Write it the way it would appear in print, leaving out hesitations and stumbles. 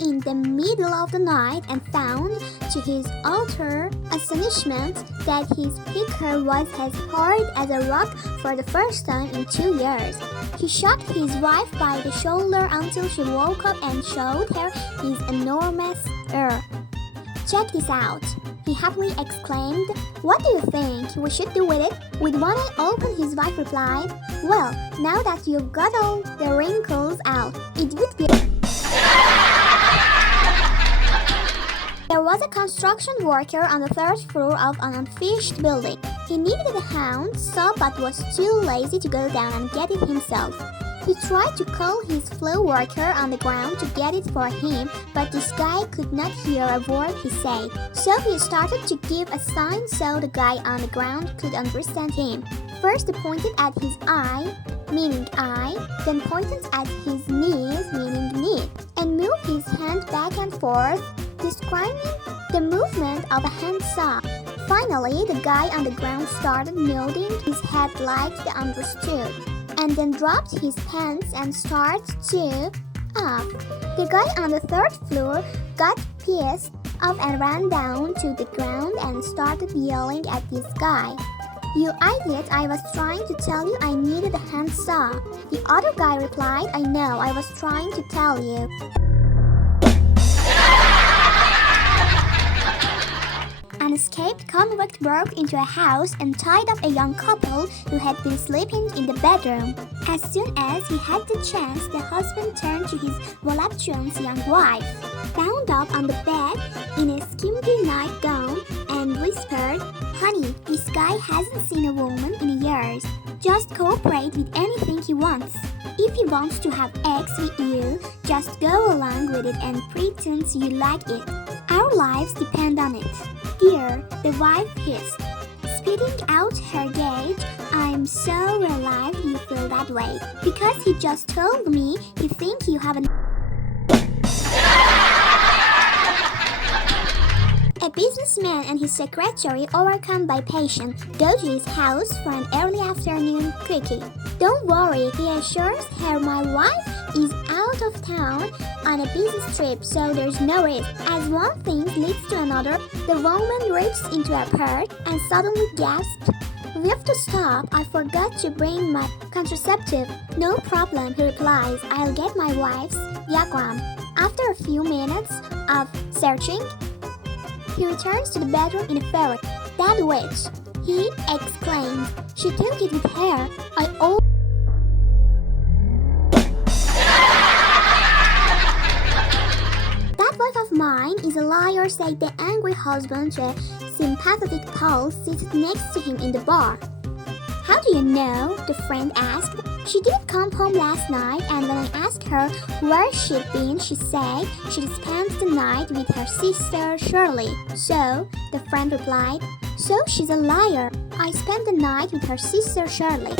in the middle of the night and found, to his utter astonishment, that his picker was as hard as a rock for the first time in 2 years. He shook his wife by the shoulder until she woke up and showed her his enormous ear. "Check this out," he happily exclaimed. "What do you think we should do with it?" With one eye open, his wife replied, "Well, now that you've got all the wrinkles out, it would be..." There was a construction worker on the 3rd floor of an unfinished building. He needed a handsaw but was too lazy to go down and get it himself. He tried to call his floor worker on the ground to get it for him, but this guy could not hear a word he said. So he started to give a sign so the guy on the ground could understand him. First he pointed at his eye, meaning eye, then pointed at his knees, meaning knee, and moved his hand back and forth, describing the movement of a handsaw. Finally, the guy on the ground started nodding his head like he understood, and then dropped his pants and started to up. The guy on the 3rd floor got pissed off and ran down to the ground and started yelling at this guy. "You idiot, I was trying to tell you I needed a handsaw." The other guy replied, "I know, I was trying to tell you." An escaped convict broke into a house and tied up a young couple who had been sleeping in the bedroom. As soon as he had the chance, the husband turned to his voluptuous young wife, bound up on the bed in a skimpy nightgown, and whispered, "Honey, this guy hasn't seen a woman in years. Just cooperate with anything he wants. If he wants to have sex with you, just go along with it and pretend you like it. Our lives depend on it." "Dear," the wife hissed, spitting out her gauge, "I'm so relieved you feel that way, because he just told me he thinks you have an..." A businessman and his secretary, overcome by passion, go to his house for an early afternoon quickie. "Don't worry," he assures her, "my wife is out of town on a business trip, so there's no risk." As one thing leads to another, the woman reaches into her purse and suddenly gasps, "We have to stop. I forgot to bring my contraceptive." "No problem," he replies. "I'll get my wife's diagram." After a few minutes of searching, he returns to the bedroom in a ferret. "That witch," he exclaimed. "She took it with her. That wife of mine is a liar," said the angry husband to a sympathetic pal seated next to him in the bar. "How do you know?" the friend asked. "She didn't come home last night, and when I asked her where she'd been, she said she'd spent the night with her sister Shirley." "So?" the friend replied. "So she's a liar. I spent the night with her sister Shirley."